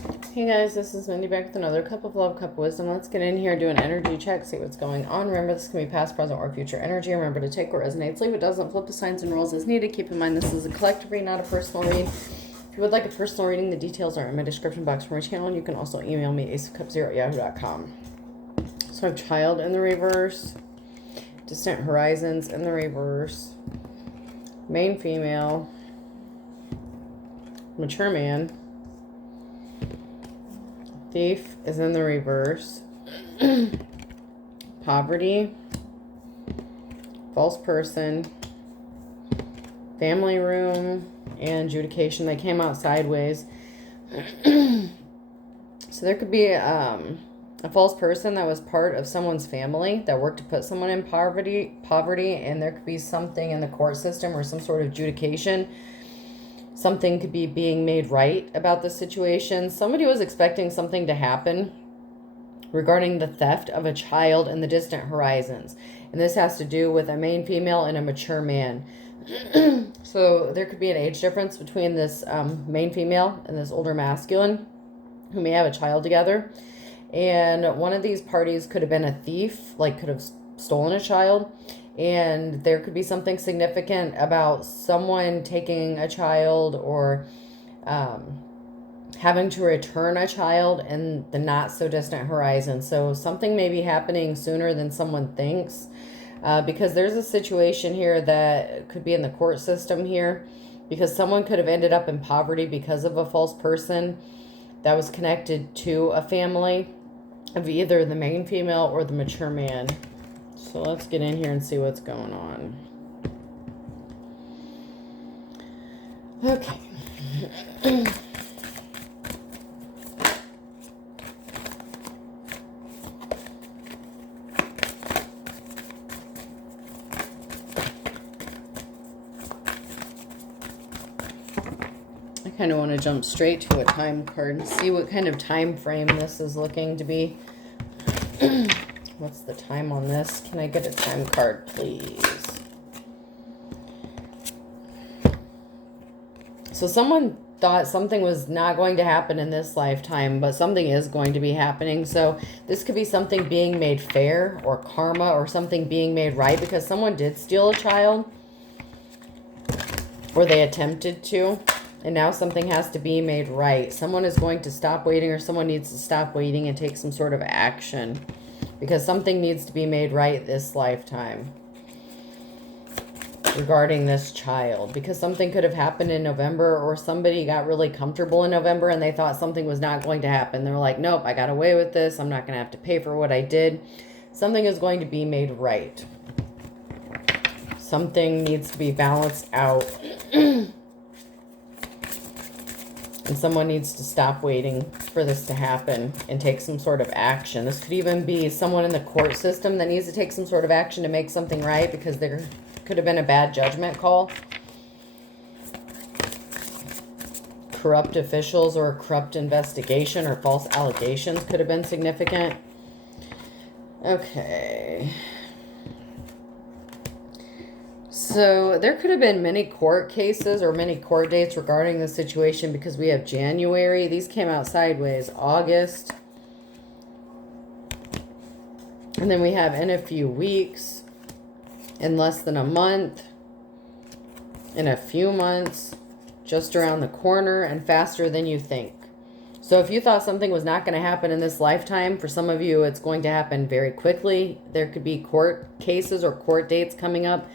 Hey guys, this is Mindy back with another cup of love, cup of wisdom. Let's get in here, do an energy check, see what's going on. Remember, this can be past, present, or future energy. Remember to take what resonates, leave what doesn't, flip the signs and rules as needed. Keep in mind this is a collective read, not a personal read. If you would like a personal reading, the details are in my description box for my channel, and you can also email me aceofcups0@yahoo.com. So I have child in the reverse, distant horizons in the reverse, main female, mature man, thief is in the reverse, poverty, false person, family room, and adjudication. They came out sideways. So there could be a false person that was part of someone's family that worked to put someone in poverty, and there could be something in the court system or some sort of adjudication. Something could be being made right about the situation. Somebody was expecting something to happen regarding the theft of a child in the distant horizons. And this has to do with a main female and a mature man. So there could be an age difference between this main female and this older masculine who may have a child together. And one of these parties could have been a thief, like could have stolen a child. And there could be something significant about someone taking a child or having to return a child in the not so distant horizon. So something may be happening sooner than someone thinks, because there's a situation here that could be in the court system here, because someone could have ended up in poverty because of a false person that was connected to a family of either the main female or the mature man. So let's get in here and see what's going on. Okay. I kind of want to jump straight to a time card and see what kind of time frame this is looking to be. What's the time on this? Can I get a time card, please? So someone thought something was not going to happen in this lifetime, but something is going to be happening. So this could be something being made fair or karma or something being made right, because someone did steal a child or they attempted to. And now something has to be made right. Someone is going to stop waiting, or someone needs to stop waiting and take some sort of action, because something needs to be made right this lifetime regarding this child, because something could have happened in November, or somebody got really comfortable in November and they thought something was not going to happen. They're like, nope, I got away with this. I'm not going to have to pay for what I did. Something is going to be made right. Something needs to be balanced out. And someone needs to stop waiting for this to happen and take some sort of action. This could even be someone in the court system that needs to take some sort of action to make something right, because there could have been a bad judgment call. Corrupt officials or a corrupt investigation or false allegations could have been significant. Okay. So there could have been many court cases or many court dates regarding this situation, because we have January. These came out sideways. August. And then we have in a few weeks, in less than a month, in a few months, just around the corner, and faster than you think. So if you thought something was not going to happen in this lifetime, for some of you it's going to happen very quickly. There could be court cases or court dates coming up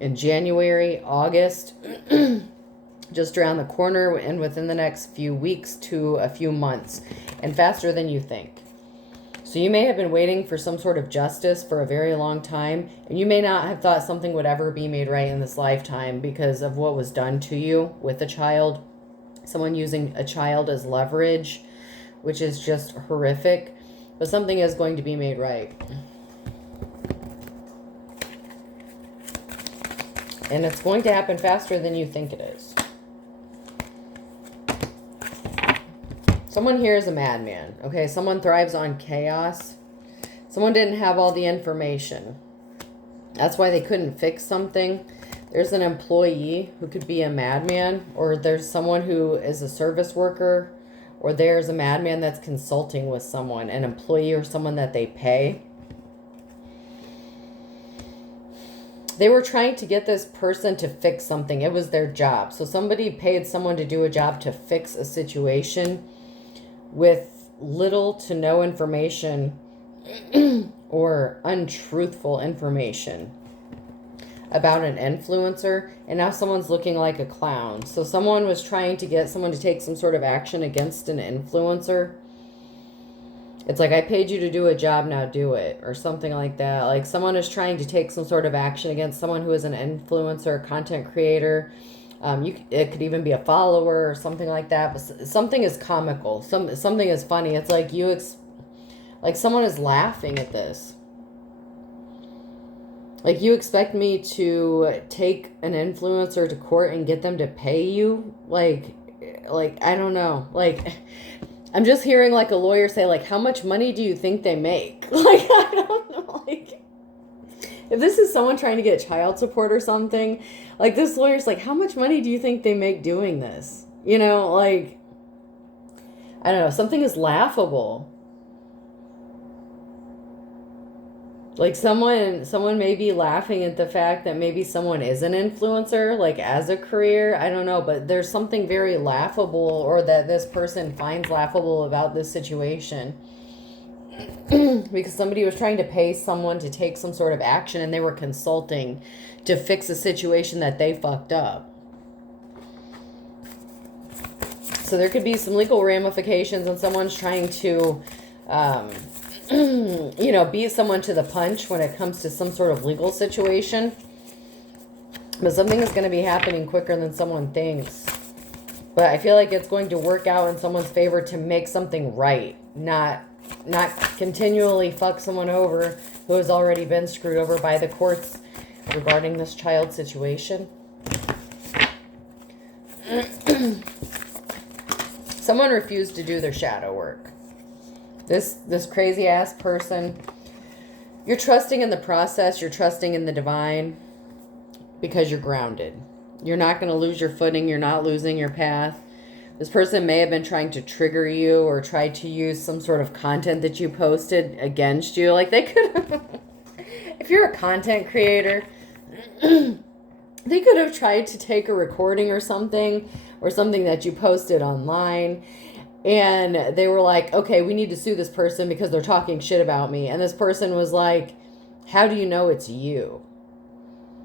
in January, August, just around the corner, and within the next few weeks to a few months, and faster than you think. So you may have been waiting for some sort of justice for a very long time, and you may not have thought something would ever be made right in this lifetime because of what was done to you with a child. Someone using a child as leverage, which is just horrific, but something is going to be made right. And it's going to happen faster than you think it is. Someone here is a madman. Okay, someone thrives on chaos. Someone didn't have all the information. That's why they couldn't fix something. There's an employee who could be a madman, or there's someone who is a service worker or there's a madman that's consulting with someone, an employee or someone that they pay. They were trying to get this person to fix something. It was their job. So somebody paid someone to do a job to fix a situation with little to no information or untruthful information about an influencer, and now someone's looking like a clown. So someone was trying to get someone to take some sort of action against an influencer. It's like, I paid you to do a job, now do it, or something like that. Like someone is trying to take some sort of action against someone who is an influencer, content creator. It could even be a follower or something like that. But something is comical. Something is funny. It's like like someone is laughing at this. Like, you expect me to take an influencer to court and get them to pay you? Like, I don't know. Like, I'm just hearing like a lawyer say, like, how much money do you think they make? Like, I don't know. Like, if this is someone trying to get child support or something, like, this lawyer's like, how much money do you think they make doing this? You know, like, I don't know. Something is laughable. Like someone may be laughing at the fact that maybe someone is an influencer, like as a career. I don't know, but there's something very laughable, or that this person finds laughable about this situation. Because somebody was trying to pay someone to take some sort of action, and they were consulting to fix a situation that they fucked up. So there could be some legal ramifications, and someone's trying to beat someone to the punch when it comes to some sort of legal situation. But something is going to be happening quicker than someone thinks. But I feel like it's going to work out in someone's favor to make something right. Not continually fuck someone over who has already been screwed over by the courts regarding this child situation. Someone refused to do their shadow work. This crazy ass person, you're trusting in the process, you're trusting in the divine because you're grounded. You're not going to lose your footing, you're not losing your path. This person may have been trying to trigger you or try to use some sort of content that you posted against you. Like, they could have, if you're a content creator, they could have tried to take a recording or something that you posted online. And they were like, okay, we need to sue this person because they're talking shit about me. And this person was like, how do you know it's you?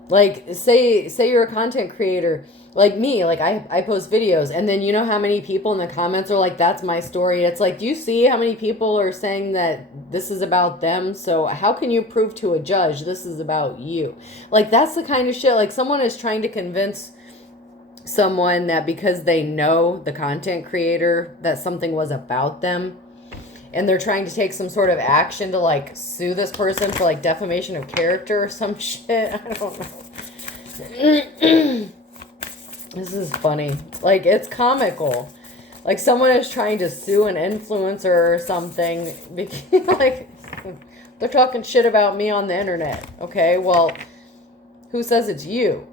Like, say you're a content creator like me. Like, I post videos, and then you know how many people in the comments are like, that's my story. It's like, do you see how many people are saying that this is about them? So how can you prove to a judge this is about you? Like, that's the kind of shit. Like, someone is trying to convince someone that because they know the content creator that something was about them, and they're trying to take some sort of action to like sue this person for like defamation of character or some shit. I don't know. This is funny. Like, it's comical. Like, someone is trying to sue an influencer or something because, like, they're talking shit about me on the internet. Okay, well, who says it's you?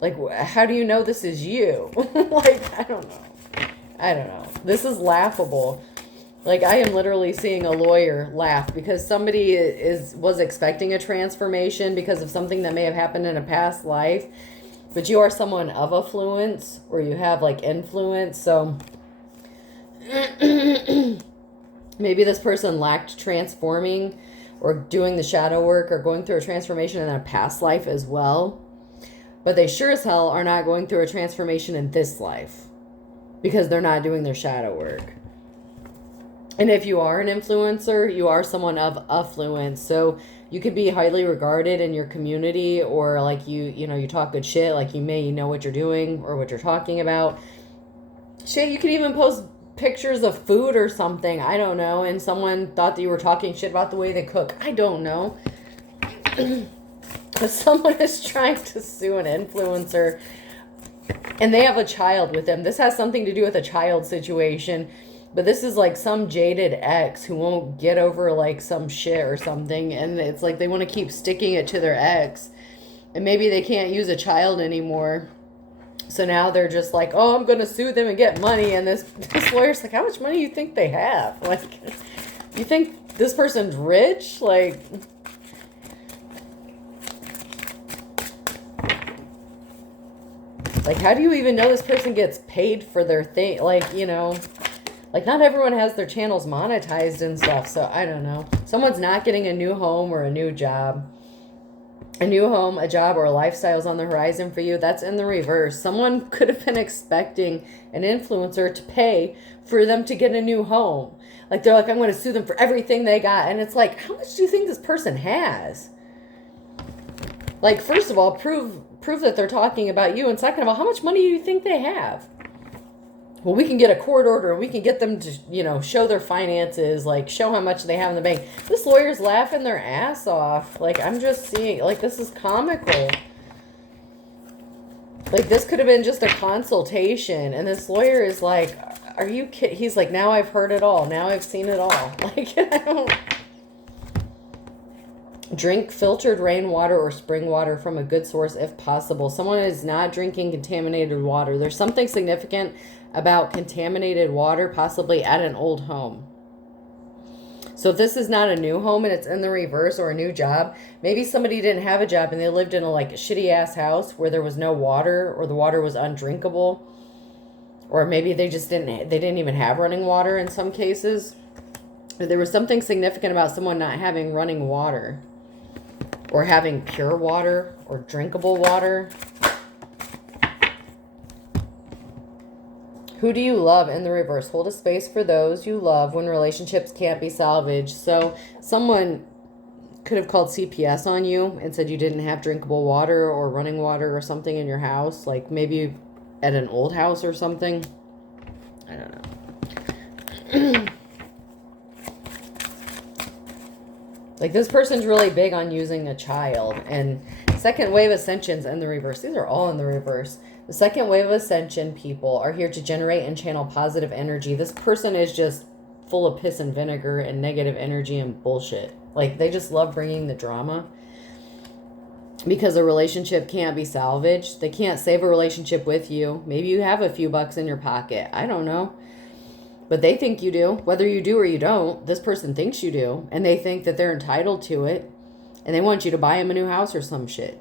Like, how do you know this is you? Like, I don't know. This is laughable. Like, I am literally seeing a lawyer laugh because somebody was expecting a transformation because of something that may have happened in a past life. But you are someone of affluence, or you have, like, influence. So, maybe this person lacked transforming or doing the shadow work or going through a transformation in a past life as well. But they sure as hell are not going through a transformation in this life because they're not doing their shadow work. And if you are an influencer, you are someone of affluence. So you could be highly regarded in your community, or like you talk good shit, like you may know what you're doing or what you're talking about. Shit, you could even post pictures of food or something, I don't know, and someone thought that you were talking shit about the way they cook. I don't know. But someone is trying to sue an influencer and they have a child with them. This has something to do with a child situation, but this is like some jaded ex who won't get over like some shit or something, and it's like they want to keep sticking it to their ex, and maybe they can't use a child anymore. So now they're just like, oh, I'm going to sue them and get money. And this lawyer's like, how much money do you think they have? Like, you think this person's rich? Like, how do you even know this person gets paid for their thing? Like, you know, like not everyone has their channels monetized and stuff. So I don't know. Someone's not getting a new home or a new job. A new home, a job, or a lifestyle is on the horizon for you. That's in the reverse. Someone could have been expecting an influencer to pay for them to get a new home. Like, they're like, I'm going to sue them for everything they got. And it's like, how much do you think this person has? Like, first of all, prove that they're talking about you. And second of all, how much money do you think they have? Well, we can get a court order and we can get them to, you know, show their finances, like show how much they have in the bank. This lawyer's laughing their ass off. Like, I'm just seeing, like, this is comical. Like, this could have been just a consultation. And this lawyer is like, are you kidding? He's like, now I've heard it all. Now I've seen it all. Like, I don't. Drink filtered rainwater or spring water from a good source if possible. Someone is not drinking contaminated water. There's something significant about contaminated water, possibly at an old home. So if this is not a new home and it's in the reverse, or a new job, maybe somebody didn't have a job and they lived in a shitty ass house where there was no water, or the water was undrinkable, or maybe they didn't even have running water in some cases. There was something significant about someone not having running water, or having pure water or drinkable water. Who do you love in the reverse? Hold a space for those you love when relationships can't be salvaged. So someone could have called CPS on you and said you didn't have drinkable water or running water or something in your house. Like maybe at an old house or something. I don't know. Like, this person's really big on using a child. And second wave ascensions in the reverse. These are all in the reverse. The second wave of ascension people are here to generate and channel positive energy. This person is just full of piss and vinegar and negative energy and bullshit. Like, they just love bringing the drama. Because a relationship can't be salvaged. They can't save a relationship with you. Maybe you have a few bucks in your pocket. I don't know. But they think you do. Whether you do or you don't, this person thinks you do. And they think that they're entitled to it. And they want you to buy them a new house or some shit.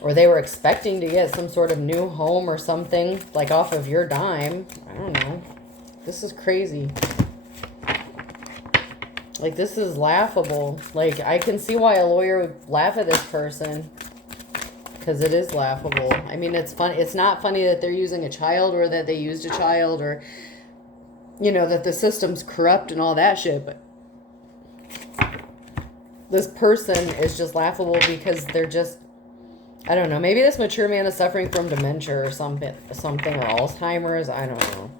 Or they were expecting to get some sort of new home or something, like off of your dime. I don't know. This is crazy. Like, this is laughable. Like, I can see why a lawyer would laugh at this person. Because it is laughable. I mean, it's fun. It's not funny that they're using a child, or that they used a child, or, you know, that the system's corrupt and all that shit. But this person is just laughable because they're just, I don't know. Maybe this mature man is suffering from dementia or something, or Alzheimer's. I don't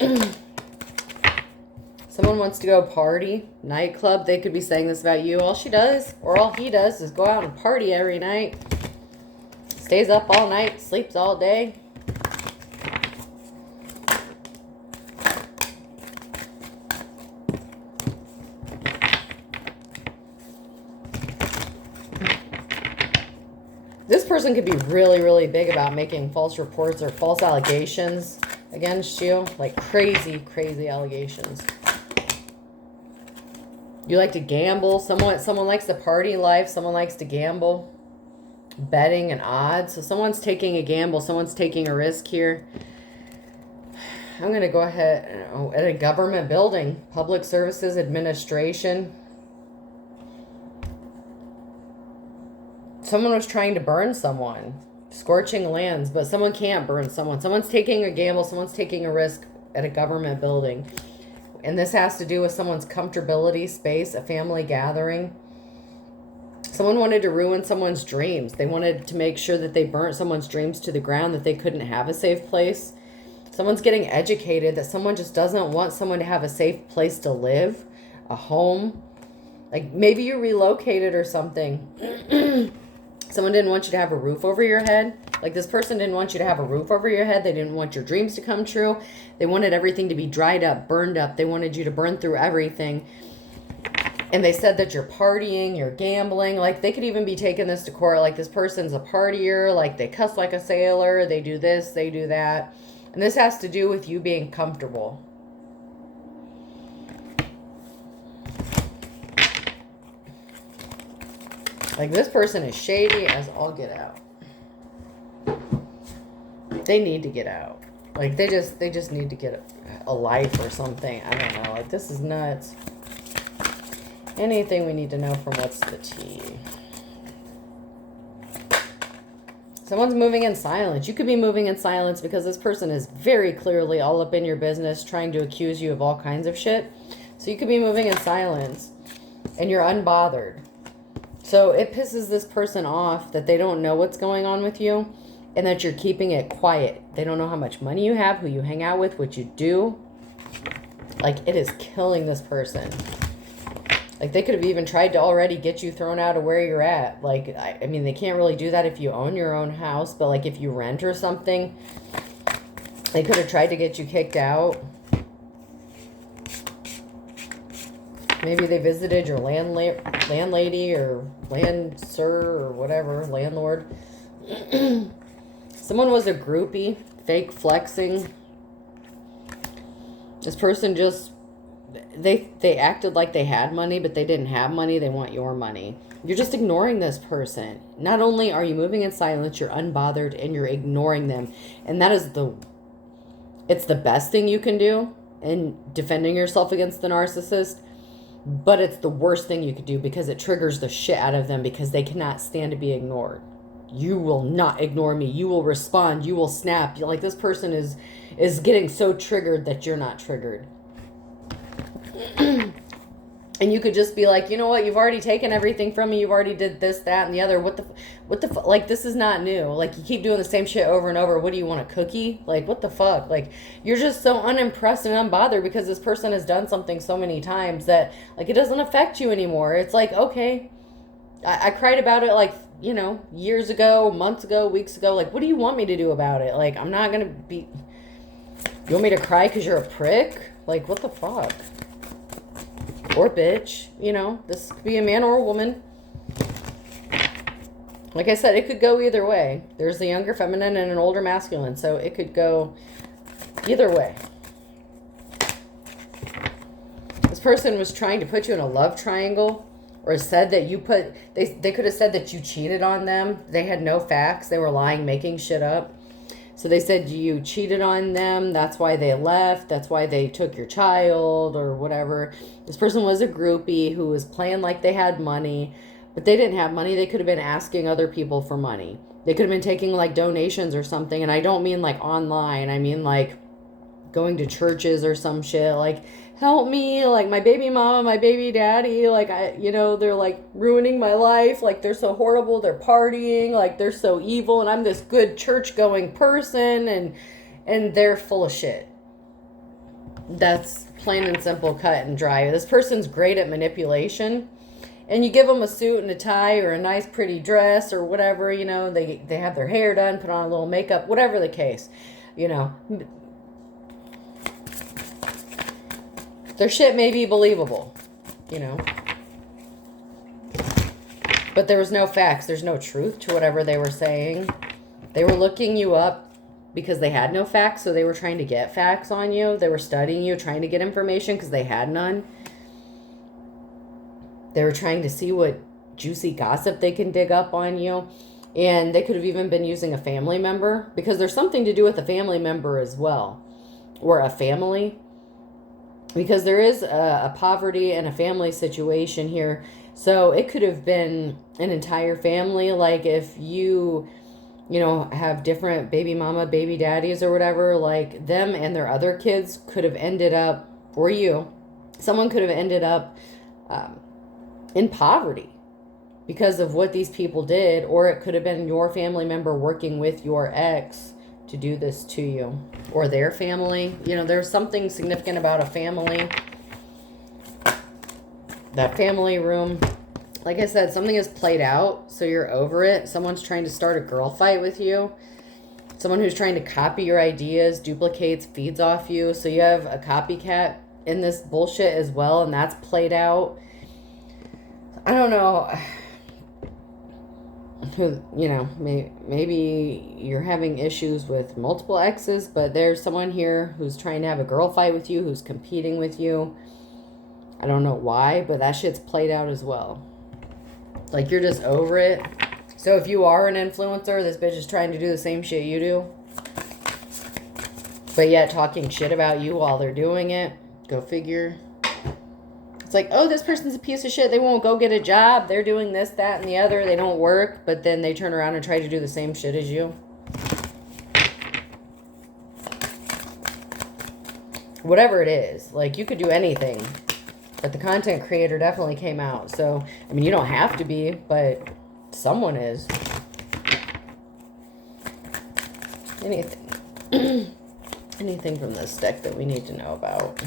know. Someone wants to go party, nightclub. They could be saying this about you. All she does, or all he does, is go out and party every night. Stays up all night, sleeps all day. This person could be really, really big about making false reports or false allegations against you. Like crazy, crazy allegations. You like to gamble. Someone likes the party life. Someone likes to gamble. Betting and odds. So someone's taking a gamble. Someone's taking a risk here. I'm going to go ahead. At a government building. Public Services Administration. Someone was trying to burn someone. Scorching lands. But someone can't burn someone. Someone's taking a gamble. Someone's taking a risk at a government building. And this has to do with someone's comfortability space, a family gathering. Someone wanted to ruin someone's dreams. They wanted to make sure that they burnt someone's dreams to the ground, that they couldn't have a safe place. Someone's getting educated, that someone just doesn't want someone to have a safe place to live, a home. Like maybe you relocated or something. Someone didn't want you to have a roof over your head. Like this person didn't want you to have a roof over your head. They didn't want your dreams to come true. They wanted everything to be dried up, burned up. They wanted you to burn through everything. And they said that you're partying, you're gambling. Like, they could even be taking this to court. Like, this person's a partier. Like, they cuss like a sailor. They do this, they do that. And this has to do with you being comfortable. Like, this person is shady as all get out. They need to get out. Like, they just need to get a life or something. I don't know. Like, this is nuts. Anything we need to know from What's the Tea? Someone's moving in silence. You could be moving in silence because this person is very clearly all up in your business, trying to accuse you of all kinds of shit. So you could be moving in silence and you're unbothered. So it pisses this person off that they don't know what's going on with you and that you're keeping it quiet. They don't know how much money you have, who you hang out with, what you do. Like, it is killing this person. Like, they could have even tried to already get you thrown out of where you're at. Like, I mean, they can't really do that if you own your own house, but like if you rent or something, they could have tried to get you kicked out. Maybe they visited your landlady or land sir or whatever, landlord. Someone was a groupie, fake flexing. This person just, they acted like they had money, but they didn't have money. They want your money. You're just ignoring this person. Not only are you moving in silence, you're unbothered and you're ignoring them. And that is it's the best thing you can do in defending yourself against the narcissist. But it's the worst thing you could do because it triggers the shit out of them because they cannot stand to be ignored. You will not ignore me. You will respond. You will snap. Like, this person is getting so triggered that you're not triggered. And you could just be like, you know what? You've already taken everything from me. You've already did this, that, and the other. Like, this is not new. Like, you keep doing the same shit over and over. What do you want, a cookie? Like, what the fuck? Like, you're just so unimpressed and unbothered because this person has done something so many times that, like, it doesn't affect you anymore. It's like, okay, I cried about it, like, you know, years ago, months ago, weeks ago. Like, what do you want me to do about it? Like, I'm not going to be... You want me to cry because you're a prick? Like, what the fuck? Or bitch, you know, this could be a man or a woman. Like I said, it could go either way. There's a younger feminine and an older masculine, so it could go either way. This person was trying to put you in a love triangle, or said that you they could have said that you cheated on them. They had no facts. They were lying, making shit up. So they said you cheated on them. That's why they left. That's why they took your child or whatever. This person was a groupie who was playing like they had money, but they didn't have money. They could have been asking other people for money. They could have been taking like donations or something. And I don't mean like online. I mean like going to churches or some shit. Like, help me, like my baby mama, my baby daddy, like they're like ruining my life, like they're so horrible, they're partying, like they're so evil, and I'm this good church going person, and they're full of shit. That's plain and simple, cut and dry. This person's great at manipulation, and you give them a suit and a tie or a nice pretty dress or whatever, you know, they have their hair done, put on a little makeup, whatever the case, you know. Their shit may be believable, you know. But there was no facts. There's no truth to whatever they were saying. They were looking you up because they had no facts, so they were trying to get facts on you. They were studying you, trying to get information because they had none. They were trying to see what juicy gossip they can dig up on you. And they could have even been using a family member because there's something to do with a family member as well. Or a family. Because there is a poverty and a family situation here. So it could have been an entire family. Like if you have different baby mama, baby daddies or whatever, like them and their other kids could have ended up, or someone could have ended up in poverty because of what these people did. Or it could have been your family member working with your ex to do this to you, or their family. You know, there's something significant about a family. That family room, like I said, something is played out, so you're over it. Someone's trying to start a girl fight with you. Someone who's trying to copy your ideas, duplicates, feeds off you. So you have a copycat in this bullshit as well, and that's played out. I don't know who, you know, maybe you're having issues with multiple exes, but there's someone here who's trying to have a girl fight with you, who's competing with you. I don't know why, but that shit's played out as well. Like, you're just over it. So if you are an influencer, this bitch is trying to do the same shit you do, but yet talking shit about you while they're doing it. Go figure. It's like, oh, this person's a piece of shit. They won't go get a job. They're doing this, that, and the other. They don't work, but then they turn around and try to do the same shit as you. Whatever it is. Like, you could do anything. But the content creator definitely came out. So, I mean, you don't have to be, but someone is. Anything. Anything from this deck that we need to know about.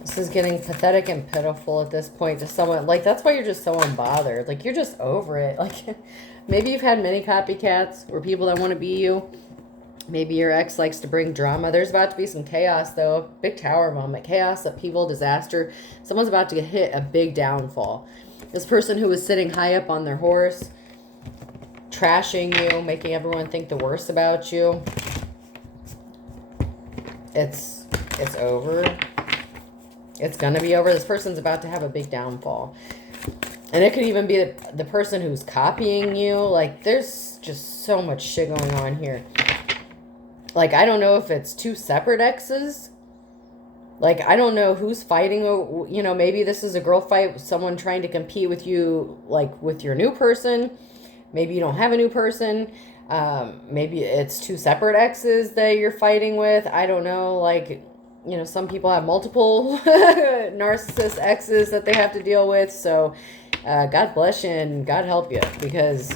This is getting pathetic and pitiful at this point to someone. Like, that's why you're just so unbothered. Like, you're just over it. Like, maybe you've had many copycats or people that want to be you. Maybe your ex likes to bring drama. There's about to be some chaos, though. Big tower moment. Chaos, upheaval, disaster. Someone's about to hit a big downfall. This person who was sitting high up on their horse, trashing you, making everyone think the worst about you. It's over. It's going to be over. This person's about to have a big downfall. And it could even be the person who's copying you. Like, there's just so much shit going on here. Like, I don't know if it's two separate exes. Like, I don't know who's fighting. You know, maybe this is a girl fight with someone trying to compete with you, like, with your new person. Maybe you don't have a new person. Maybe it's two separate exes that you're fighting with. I don't know. Like, you know, some people have multiple narcissist exes that they have to deal with. So, God bless you and God help you. Because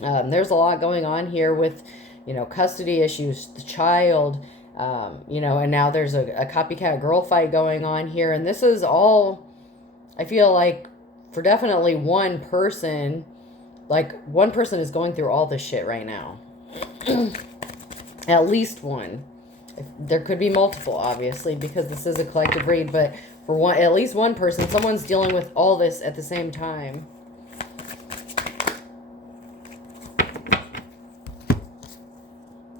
there's a lot going on here with, you know, custody issues, the child, you know, and now there's a copycat girl fight going on here. And this is all, I feel like, for definitely one person. Like, one person is going through all this shit right now. At least one. There could be multiple, obviously, because this is a collective read. But for one, at least one person, someone's dealing with all this at the same time.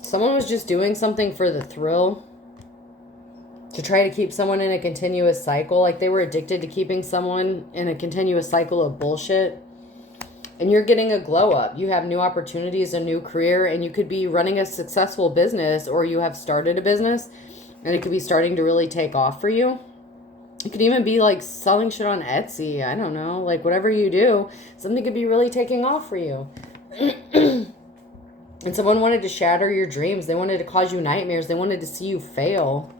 Someone was just doing something for the thrill. To try to keep someone in a continuous cycle. Like, they were addicted to keeping someone in a continuous cycle of bullshit. And you're getting a glow up. You have new opportunities, a new career, and you could be running a successful business, or you have started a business and it could be starting to really take off for you. It could even be like selling shit on Etsy. I don't know. Like, whatever you do, something could be really taking off for you. And someone wanted to shatter your dreams. They wanted to cause you nightmares. They wanted to see you fail.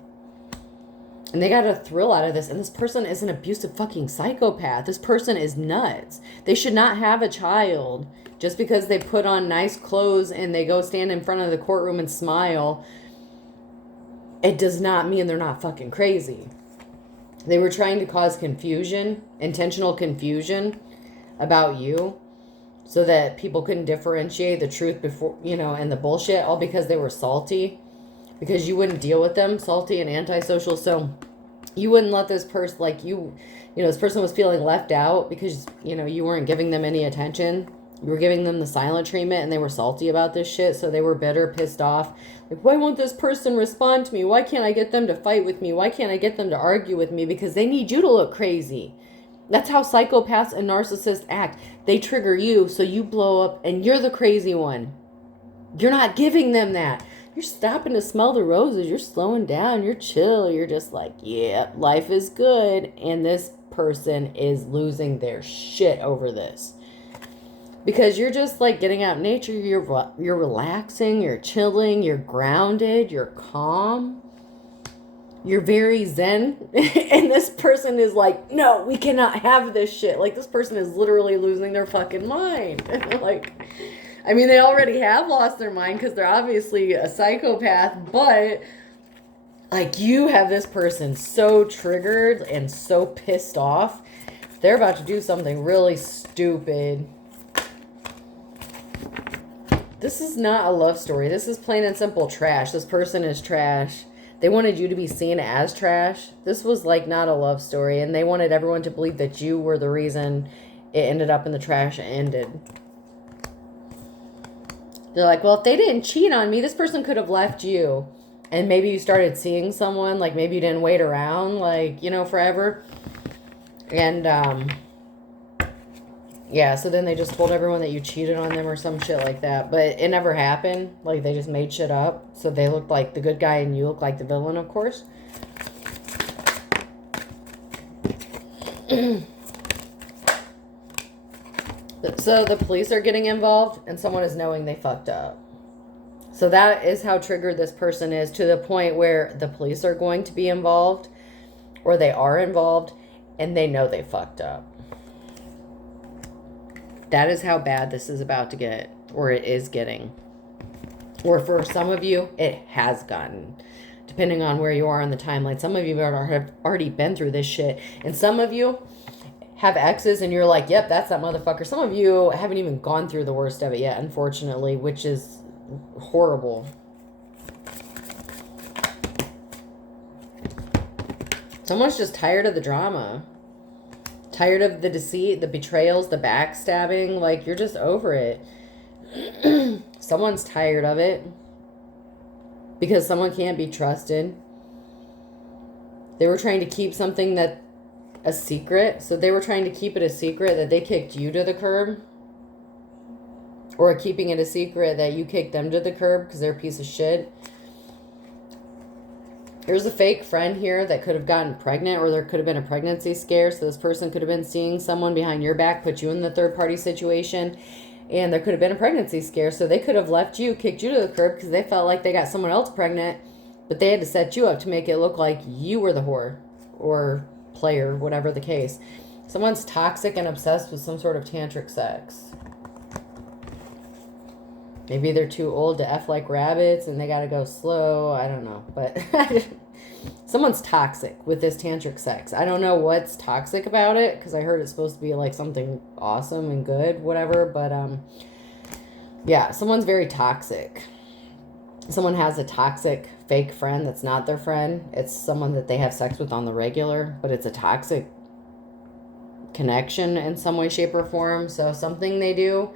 And they got a thrill out of this. And this person is an abusive fucking psychopath. This person is nuts. They should not have a child just because they put on nice clothes and they go stand in front of the courtroom and smile. It does not mean they're not fucking crazy. They were trying to cause confusion, intentional confusion about you so that people couldn't differentiate the truth before, you know, and the bullshit, all because they were salty. Because you wouldn't deal with them, salty and antisocial. So you wouldn't let this person, like, you know, this person was feeling left out because, you know, you weren't giving them any attention. You were giving them the silent treatment and they were salty about this shit. So they were bitter, pissed off. Like, why won't this person respond to me? Why can't I get them to fight with me? Why can't I get them to argue with me? Because they need you to look crazy. That's how psychopaths and narcissists act. They trigger you so you blow up and you're the crazy one. You're not giving them that. You're stopping to smell the roses. You're slowing down. You're chill. You're just like, yeah, life is good. And this person is losing their shit over this. Because you're just like getting out in nature. You're relaxing. You're chilling. You're grounded. You're calm. You're very zen. And this person is like, no, we cannot have this shit. Like, this person is literally losing their fucking mind. Like, I mean, they already have lost their mind because they're obviously a psychopath, but, like, you have this person so triggered and so pissed off, they're about to do something really stupid. This is not a love story. This is plain and simple trash. This person is trash. They wanted you to be seen as trash. This was like not a love story, and they wanted everyone to believe that you were the reason it ended up in the trash and ended. They're like, well, if they didn't cheat on me, this person could have left you. And maybe you started seeing someone, like maybe you didn't wait around, like, you know, forever. And, yeah, so then they just told everyone that you cheated on them or some shit like that. But it never happened. Like, they just made shit up. So they looked like the good guy and you look like the villain, of course. So the police are getting involved and someone is knowing they fucked up. So that is how triggered this person is, to the point where the police are going to be involved, or they are involved, and they know they fucked up. That is how bad this is about to get, or it is getting. Or for some of you, it has gotten, depending on where you are on the timeline. Some of you have already been through this shit, and some of you have exes and you're like, yep, that's that motherfucker. Some of you haven't even gone through the worst of it yet, unfortunately, which is horrible. Someone's just tired of the drama. Tired of the deceit, the betrayals, the backstabbing. Like, you're just over it. Someone's tired of it. Because someone can't be trusted. They were trying to keep something that... a secret. So they were trying to keep it a secret that they kicked you to the curb. Or keeping it a secret that you kicked them to the curb because they're a piece of shit. There's a fake friend here that could have gotten pregnant, or there could have been a pregnancy scare. So this person could have been seeing someone behind your back, put you in the third party situation, and there could have been a pregnancy scare. So they could have left you, kicked you to the curb because they felt like they got someone else pregnant, but they had to set you up to make it look like you were the whore or player, whatever the case. Someone's toxic and obsessed with some sort of tantric sex. Maybe they're too old to F like rabbits and they gotta go slow. I don't know. But someone's toxic with this tantric sex. I don't know what's toxic about it, because I heard it's supposed to be like something awesome and good, whatever. But yeah, someone's very toxic. Someone has a toxic fake friend that's not their friend. It's someone that they have sex with on the regular, but it's a toxic connection in some way, shape, or form. So something they do,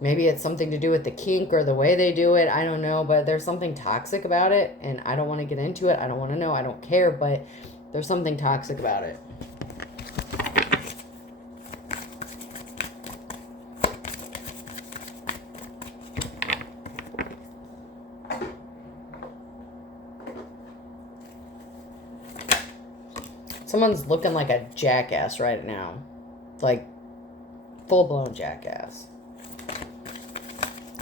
maybe it's something to do with the kink or the way they do it. I don't know, but there's something toxic about it, and I don't want to get into it. I don't want to know. I don't care, but there's something toxic about it. Someone's looking like a jackass right now. Like, full-blown jackass.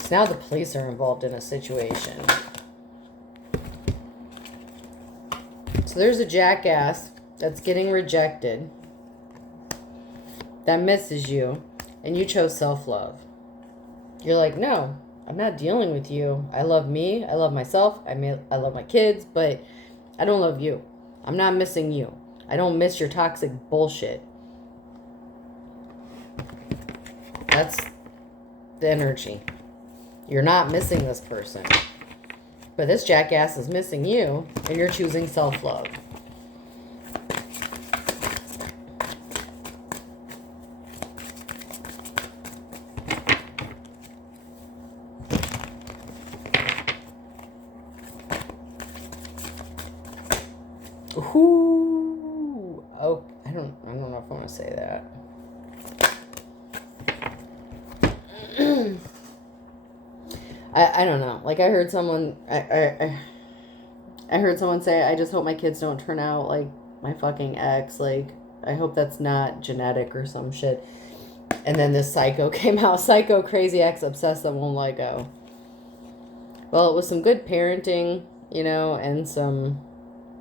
So now the police are involved in a situation. So there's a jackass that's getting rejected, that misses you, and you chose self-love. You're like, no, I'm not dealing with you. I love me. I love myself. I love my kids, but I don't love you. I'm not missing you. I don't miss your toxic bullshit. That's the energy. You're not missing this person. But this jackass is missing you, and you're choosing self-love. Ooh. Oh, I don't know if I want to say that. I don't know. Like, I heard someone I heard someone say, I just hope my kids don't turn out like my fucking ex. Like, I hope that's not genetic or some shit. And then this psycho came out. Psycho, crazy ex, obsessed that won't let go. Well, it was some good parenting, you know, and some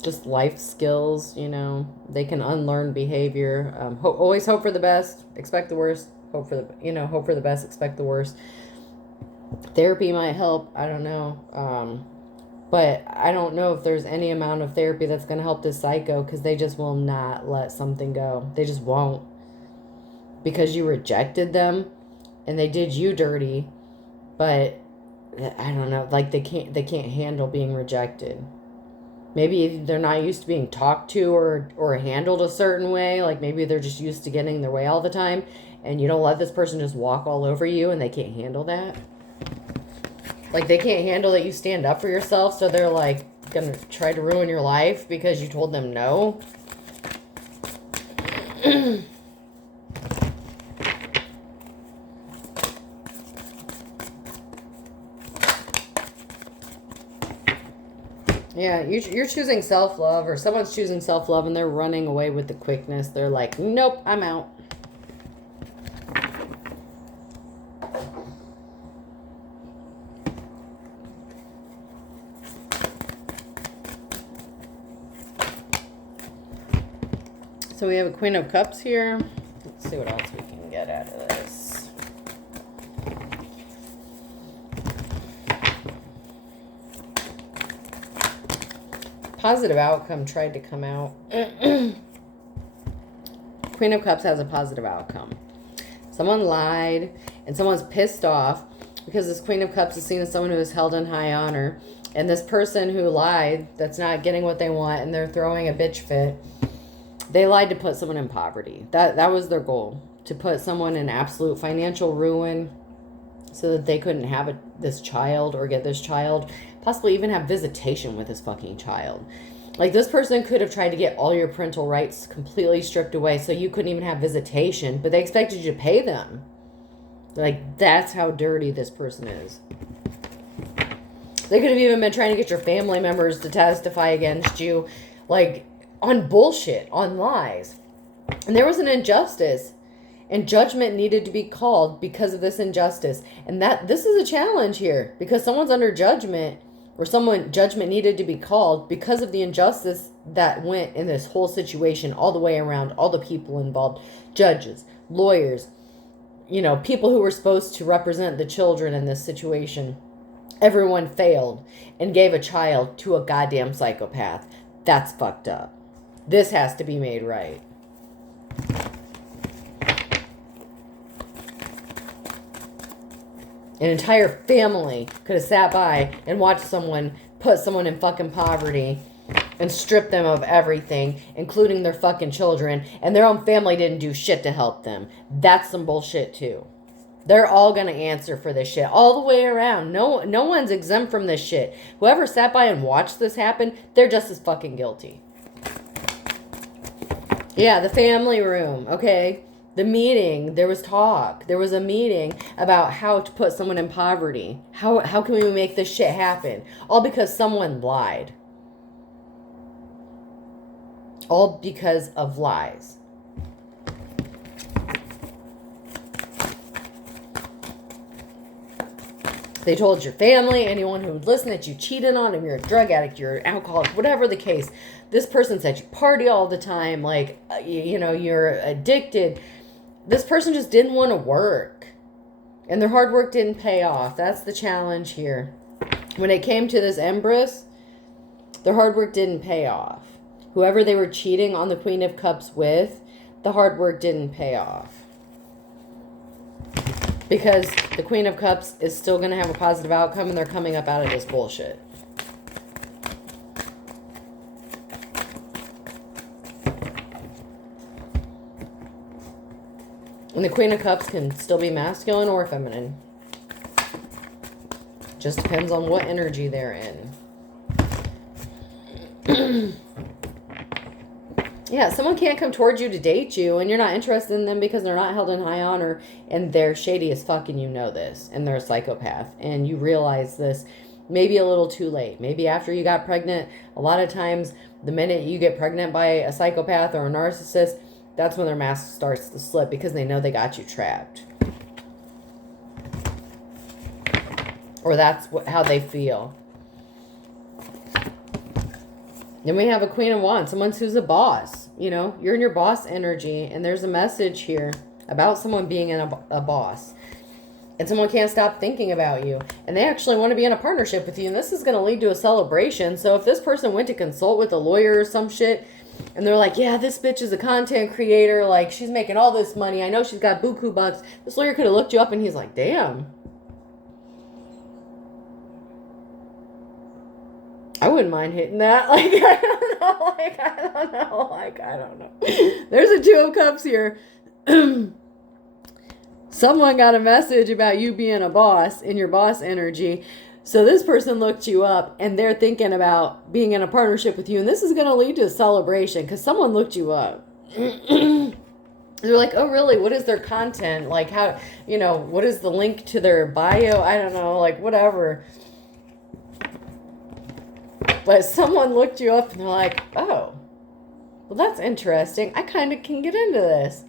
just life skills, you know. They can unlearn behavior. Always hope for the best, expect the worst. Hope for the best, expect the worst. Therapy might help. I don't know. But I don't know if there's any amount of therapy that's going to help this psycho, because they just will not let something go. They just won't. Because you rejected them and they did you dirty. But I don't know, like they can't handle being rejected. Maybe they're not used to being talked to or handled a certain way. Like maybe they're just used to getting their way all the time, and you don't let this person just walk all over you, and they can't handle that. Like they can't handle that you stand up for yourself, so they're like gonna try to ruin your life because you told them no. Yeah, you're choosing self-love, or someone's choosing self-love, and they're running away with the quickness. They're like, nope, I'm out. So we have a Queen of Cups here. Let's see what else we can get out of this. Positive outcome tried to come out. Queen of Cups has a positive outcome. Someone lied, and someone's pissed off because this Queen of Cups is seen as someone who is held in high honor. And this person who lied, that's not getting what they want, and they're throwing a bitch fit. They lied to put someone in poverty. That was their goal, to put someone in absolute financial ruin so that they couldn't have this child or get this child, possibly even have visitation with this fucking child. Like this person could have tried to get all your parental rights completely stripped away so you couldn't even have visitation, but they expected you to pay them. Like that's how dirty this person is. They could have even been trying to get your family members to testify against you, like on bullshit, on lies. And there was an injustice, and judgment needed to be called because of this injustice. And this is a challenge here, because someone's under judgment, or judgment needed to be called because of the injustice that went in this whole situation all the way around, all the people involved, judges, lawyers, people who were supposed to represent the children in this situation. Everyone failed and gave a child to a goddamn psychopath. That's fucked up. This has to be made right. An entire family could have sat by and watched someone put someone in fucking poverty and strip them of everything, including their fucking children, and their own family didn't do shit to help them. That's some bullshit too. They're all going to answer for this shit all the way around. No one's exempt from this shit. Whoever sat by and watched this happen, they're just as fucking guilty. Yeah, the family room, okay? The meeting, there was talk. There was a meeting about how to put someone in poverty. How can we make this shit happen? All because someone lied. All because of lies. They told your family, anyone who would listen, that you cheated on them, you're a drug addict, you're an alcoholic, whatever the case. This person said you party all the time, like, you're addicted. This person just didn't want to work. And their hard work didn't pay off. That's the challenge here. When it came to this Empress, their hard work didn't pay off. Whoever they were cheating on the Queen of Cups with, the hard work didn't pay off. Because the Queen of Cups is still going to have a positive outcome, and they're coming up out of this bullshit. And the Queen of Cups can still be masculine or feminine. Just depends on what energy they're in. Yeah, someone can't come towards you to date you, and you're not interested in them because they're not held in high honor, and they're shady as fuck, and you know this, and they're a psychopath, and you realize this maybe a little too late. Maybe after you got pregnant. A lot of times, the minute you get pregnant by a psychopath or a narcissist, that's when their mask starts to slip because they know they got you trapped. Or that's how they feel. Then we have a Queen of Wands, someone who's a boss. You're in your boss energy, and there's a message here about someone being a boss. And someone can't stop thinking about you. And they actually want to be in a partnership with you, and this is going to lead to a celebration. So if this person went to consult with a lawyer or some shit, and they're like, yeah, this bitch is a content creator, like, she's making all this money, I know she's got buku bucks. This lawyer could have looked you up, and he's like, damn. I wouldn't mind hitting that. Like, I don't know. Like, I don't know. Like, I don't know. There's a Two of Cups here. Someone got a message about you being a boss in your boss energy. So this person looked you up and they're thinking about being in a partnership with you. And this is going to lead to a celebration because someone looked you up. They're like, oh, really? What is their content? Like, how, what is the link to their bio? I don't know, like, whatever. But someone looked you up and they're like, oh, well, that's interesting. I kind of can get into this.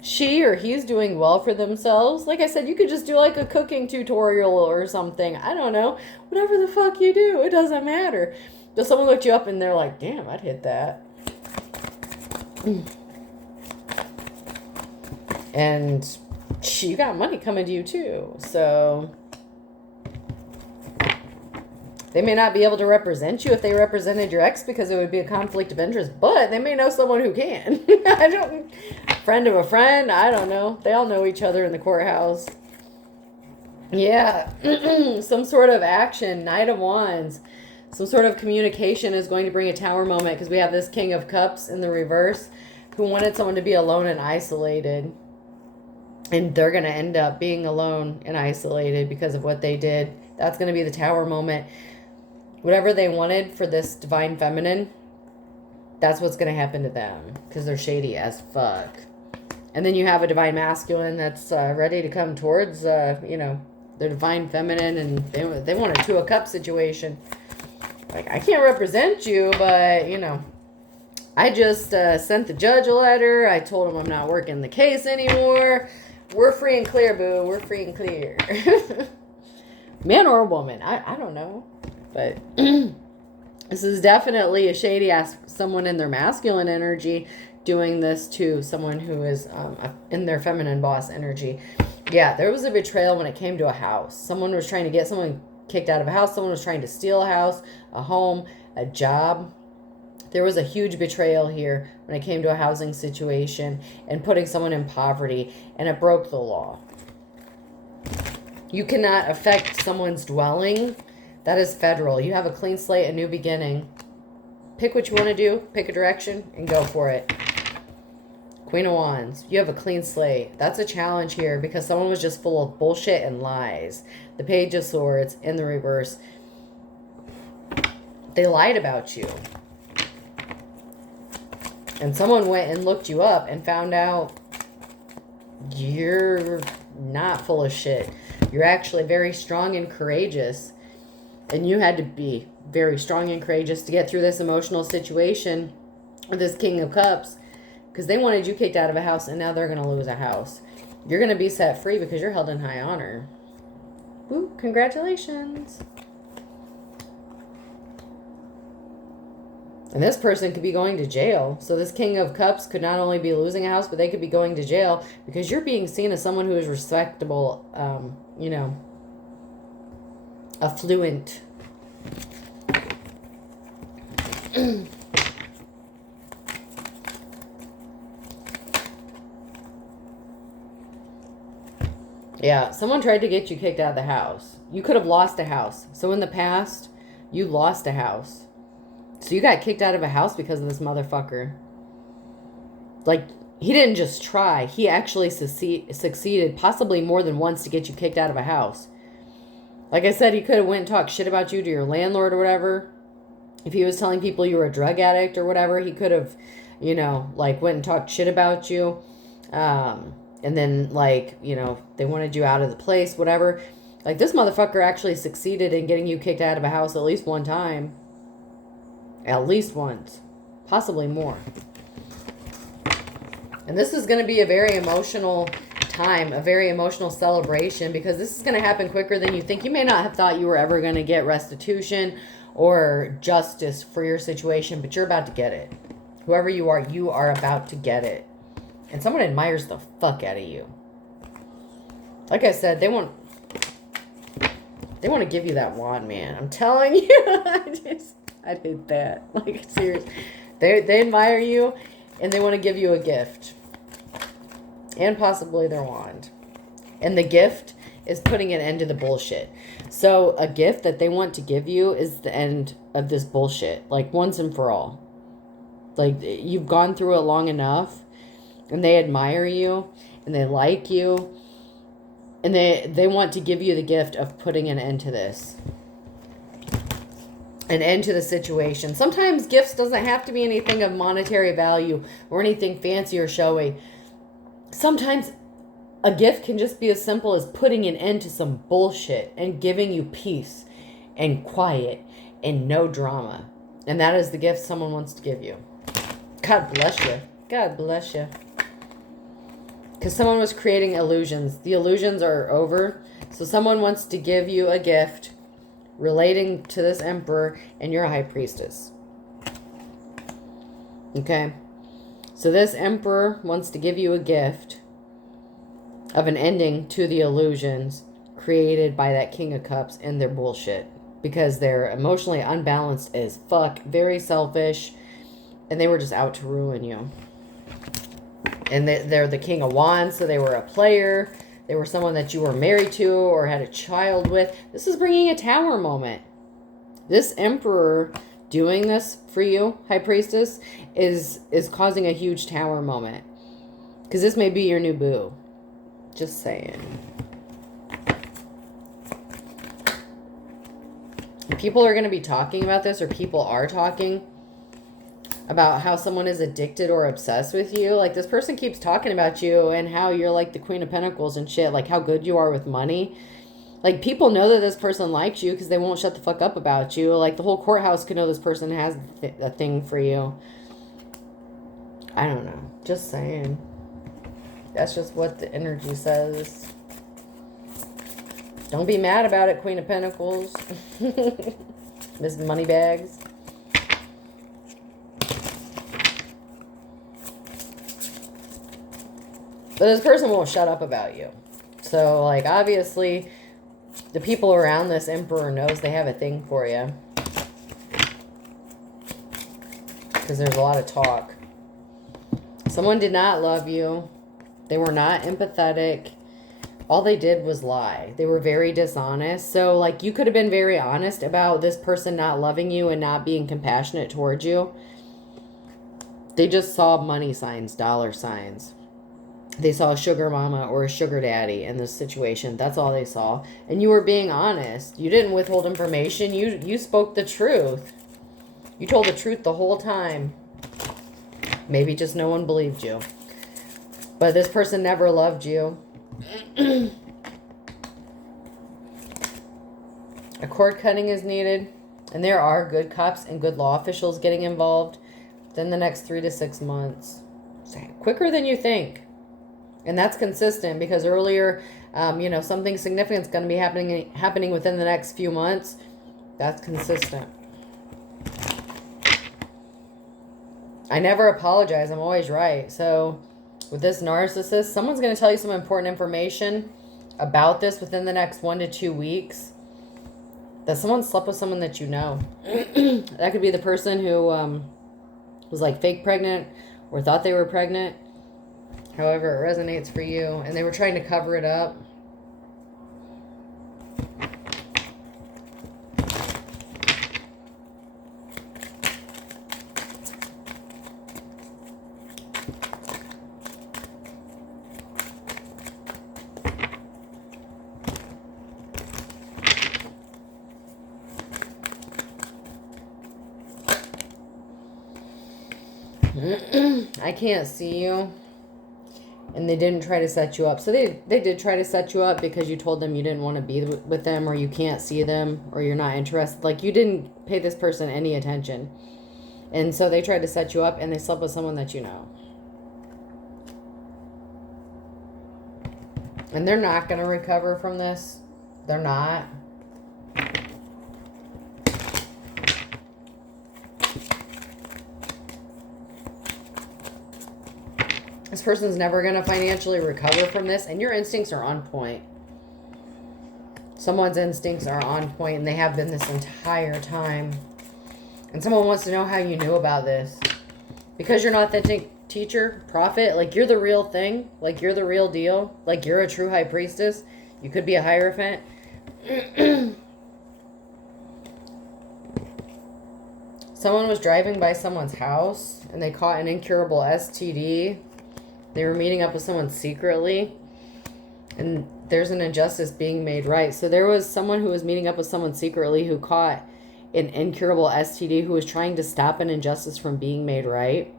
She or he's doing well for themselves. Like I said, you could just do like a cooking tutorial or something. I don't know. Whatever the fuck you do, it doesn't matter. So someone looked you up and they're like, damn, I'd hit that. And you got money coming to you too. So they may not be able to represent you if they represented your ex because it would be a conflict of interest, but they may know someone who can. Friend of a friend, I don't know. They all know each other in the courthouse. Yeah, some sort of action, Knight of Wands. Some sort of communication is going to bring a Tower moment because we have this King of Cups in the reverse who wanted someone to be alone and isolated. And they're going to end up being alone and isolated because of what they did. That's going to be the Tower moment. Whatever they wanted for this Divine Feminine, that's what's going to happen to them because they're shady as fuck. And then you have a Divine Masculine that's ready to come towards, their Divine Feminine, and they want a Two of Cups situation. Like, I can't represent you, but, I just sent the judge a letter. I told him I'm not working the case anymore. We're free and clear, boo. We're free and clear. Man or a woman. I don't know. But this is definitely a shady ass someone in their masculine energy doing this to someone who is in their feminine boss energy. Yeah, there was a betrayal when it came to a house. Someone was trying to get someone kicked out of a house. Someone was trying to steal a house, a home, a job. There was a huge betrayal here when it came to a housing situation and putting someone in poverty, and it broke the law. You cannot affect someone's dwelling. That is federal. You have a clean slate, a new beginning. Pick what you want to do, pick a direction, and go for it. Queen of Wands. You have a clean slate. That's a challenge here because someone was just full of bullshit and lies. The Page of Swords in the reverse. They lied about you. And someone went and looked you up and found out you're not full of shit. You're actually very strong and courageous. And you had to be very strong and courageous to get through this emotional situation with this King of Cups. Because they wanted you kicked out of a house and now they're going to lose a house. You're going to be set free because you're held in high honor. Woo, congratulations. And this person could be going to jail. So this King of Cups could not only be losing a house, but they could be going to jail because you're being seen as someone who is respectable, affluent. Yeah, someone tried to get you kicked out of the house. You could have lost a house. So in the past, you lost a house. So you got kicked out of a house because of this motherfucker. Like, he didn't just try. He actually succeeded possibly more than once to get you kicked out of a house. Like I said, he could have went and talked shit about you to your landlord or whatever. If he was telling people you were a drug addict or whatever, he could have, went and talked shit about you. And then, they wanted you out of the place, whatever. Like, this motherfucker actually succeeded in getting you kicked out of a house at least one time. At least once. Possibly more. And this is going to be a very emotional time, a very emotional celebration, because this is going to happen quicker than you think. You may not have thought you were ever going to get restitution or justice for your situation, but you're about to get it. Whoever you are about to get it. And someone admires the fuck out of you. Like I said, they want to give you that wand, man. I'm telling you. I did that. Like, seriously. They admire you, and they want to give you a gift. And possibly their wand. And the gift is putting an end to the bullshit. So, a gift that they want to give you is the end of this bullshit, like once and for all. Like, you've gone through it long enough, and they admire you, and they like you, and they want to give you the gift of putting an end to this. An end to the situation. Sometimes gifts doesn't have to be anything of monetary value or anything fancy or showy. Sometimes a gift can just be as simple as putting an end to some bullshit and giving you peace and quiet and no drama. And that is the gift someone wants to give you. God bless you. God bless you. Because someone was creating illusions. The illusions are over. So someone wants to give you a gift relating to this emperor, and you're a high priestess. Okay? So this emperor wants to give you a gift of an ending to the illusions created by that King of Cups and their bullshit. Because they're emotionally unbalanced as fuck, very selfish, and they were just out to ruin you. And they're the King of Wands, so they were a player. They were someone that you were married to or had a child with. This is bringing a tower moment. This emperor doing this for you, High Priestess, is causing a huge tower moment. Because this may be your new boo. Just saying. People are going to be talking about this, or people are talking about how someone is addicted or obsessed with you. Like, this person keeps talking about you and how you're like the Queen of Pentacles and shit. Like, how good you are with money. Like, people know that this person likes you because they won't shut the fuck up about you. Like, the whole courthouse could know this person has a thing for you. I don't know. Just saying. That's just what the energy says. Don't be mad about it, Queen of Pentacles. Miss Moneybags. But this person won't shut up about you. So, like, obviously, the people around this emperor knows they have a thing for you. Because there's a lot of talk. Someone did not love you. They were not empathetic. All they did was lie. They were very dishonest. So, like, you could have been very honest about this person not loving you and not being compassionate towards you. They just saw money signs, dollar signs. They saw a sugar mama or a sugar daddy in this situation. That's all they saw. And you were being honest. You didn't withhold information. You spoke the truth. You told the truth the whole time. Maybe just no one believed you. But this person never loved you. A cord cutting is needed. And there are good cops and good law officials getting involved within the next 3 to 6 months. Quicker than you think. And that's consistent because earlier, something significant is going to be happening within the next few months. That's consistent. I never apologize. I'm always right. So with this narcissist, someone's going to tell you some important information about this within the next 1 to 2 weeks. That someone slept with someone that you know. That could be the person who was like fake pregnant or thought they were pregnant. However, it resonates for you. And they were trying to cover it up. I can't see you. And they didn't try to set you up. So they did try to set you up because you told them you didn't want to be with them, or you can't see them, or you're not interested. Like, you didn't pay this person any attention. And so they tried to set you up, and they slept with someone that you know. And they're not going to recover from this. They're not. This person's never going to financially recover from this, and your instincts are on point. Someone's instincts are on point, and they have been this entire time. And someone wants to know how you knew about this. Because you're an authentic teacher, prophet, like you're the real thing, like you're the real deal, like you're a true high priestess. You could be a hierophant. Someone was driving by someone's house and they caught an incurable STD. They were meeting up with someone secretly. And there's an injustice being made right. So there was someone who was meeting up with someone secretly who caught an incurable STD who was trying to stop an injustice from being made right.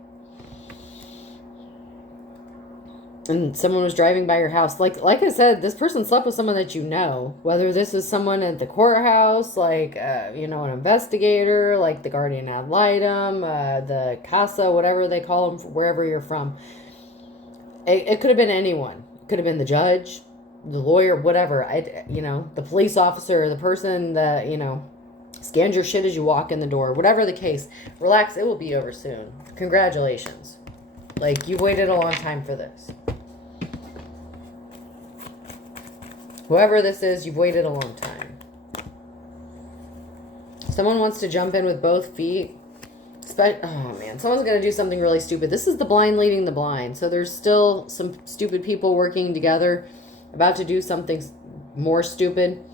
And someone was driving by your house. Like I said, this person slept with someone that you know. Whether this is someone at the courthouse, like, an investigator, like the guardian ad litem, the casa, whatever they call them, wherever you're from. It could have been anyone. It could have been the judge, the lawyer, whatever. The police officer, the person that, scans your shit as you walk in the door. Whatever the case. Relax, it will be over soon. Congratulations. Like, you've waited a long time for this. Whoever this is, you've waited a long time. Someone wants to jump in with both feet. Oh, man. Someone's going to do something really stupid. This is the blind leading the blind. So there's still some stupid people working together about to do something more stupid.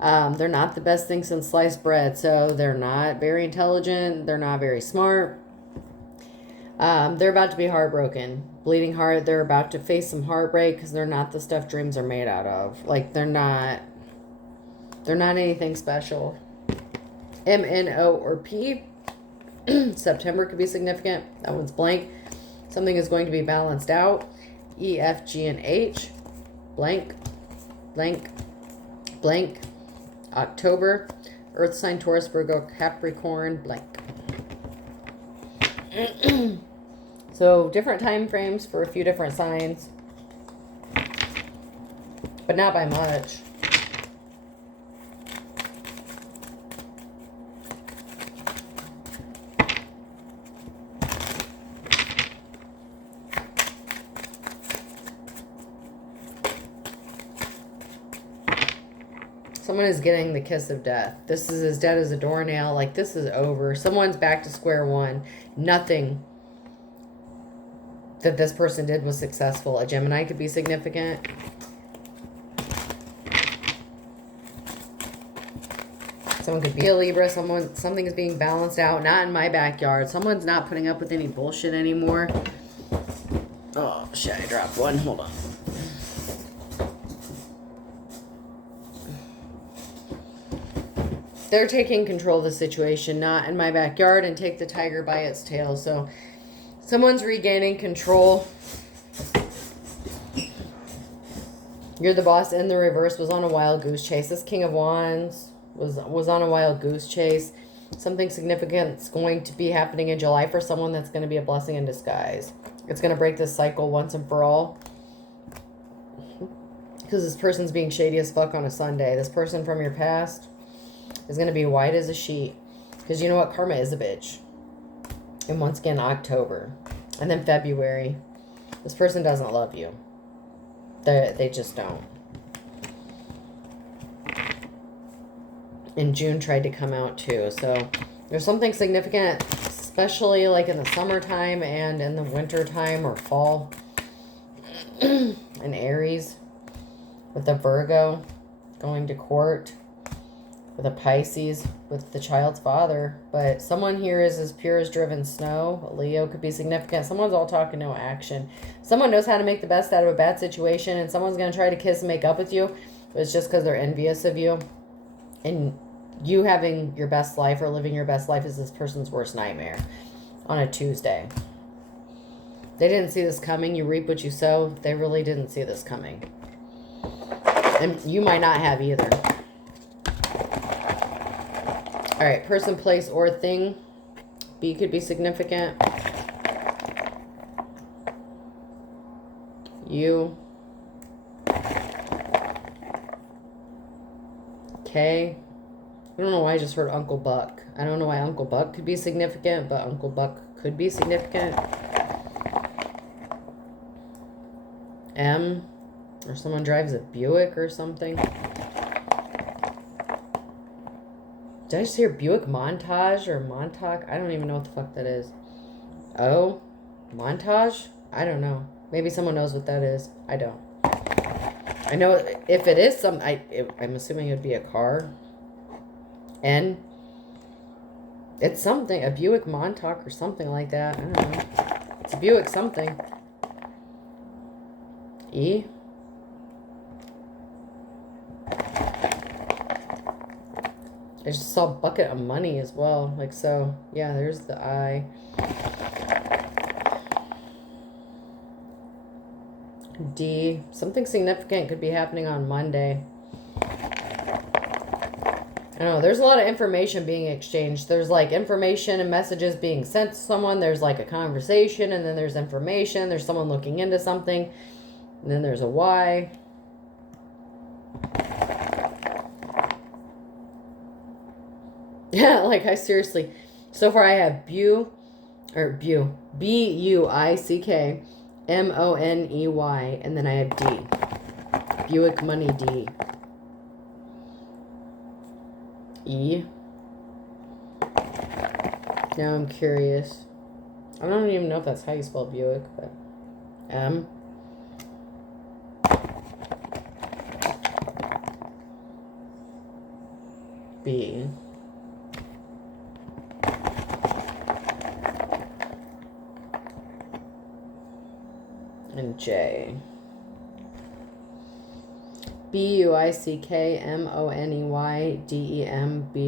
They're not the best thing since sliced bread. So they're not very intelligent. They're not very smart. They're about to be heartbroken. Bleeding heart. They're about to face some heartbreak because they're not the stuff dreams are made out of. Like, they're not anything special. M, N, O, or P. September could be significant. That one's blank. Something is going to be balanced out. E, F, G, and H. Blank. Blank. Blank. October. Earth sign, Taurus, Virgo, Capricorn. Blank. So different time frames for a few different signs, but not by much. Someone is getting the kiss of death. This is as dead as a doornail. Like, this is over. Someone's back to square one. Nothing that this person did was successful. A Gemini could be significant. Someone could be a Libra. Something is being balanced out. Not in my backyard. Someone's not putting up with any bullshit anymore. Oh, shit, I dropped one. Hold on. They're taking control of the situation, not in my backyard, and take the tiger by its tail. So someone's regaining control. You're the boss in the reverse was on a wild goose chase. This King of Wands was on a wild goose chase. Something significant is going to be happening in July for someone that's going to be a blessing in disguise. It's going to break this cycle once and for all. Because this person's being shady as fuck on a Sunday. This person from your past is going to be white as a sheet. Because you know what? Karma is a bitch. And once again, October. And then February. This person doesn't love you. They just don't. And June tried to come out too. So there's something significant, especially like in the summertime and in the wintertime or fall. An Aries with a Virgo going to court. With a Pisces with the child's father. But someone here is as pure as driven snow. A Leo could be significant. Someone's all talk and no action. Someone knows how to make the best out of a bad situation, and someone's going to try to kiss and make up with you. But it's just because they're envious of you. And you having your best life or living your best life is this person's worst nightmare on a Tuesday. They didn't see this coming. You reap what you sow. They really didn't see this coming. And you might not have either. All right, person, place, or thing. B could be significant. U. K. I don't know why I just heard Uncle Buck. I don't know why Uncle Buck could be significant, but Uncle Buck could be significant. M. Or someone drives a Buick or something. Did I just hear Buick Montage or Montauk? I don't even know what the fuck that is. Oh? Montage? I don't know. Maybe someone knows what that is. I don't. I know if it is I'm assuming it would be a car. N. It's something, a Buick Montauk or something like that. I don't know. It's a Buick something. E. I just saw bucket of money as well. Like so. Yeah, there's the I. D. Something significant could be happening on Monday. I don't know. There's a lot of information being exchanged. There's like information and messages being sent to someone. There's like a conversation, and then there's information. There's someone looking into something. And then there's a Y. Yeah, like I seriously. So far I have Buick, Money, and then I have D. Buick Money D. E. Now I'm curious. I don't even know if that's how you spell Buick, but M. B. And J. Buickmoney, DEM, B.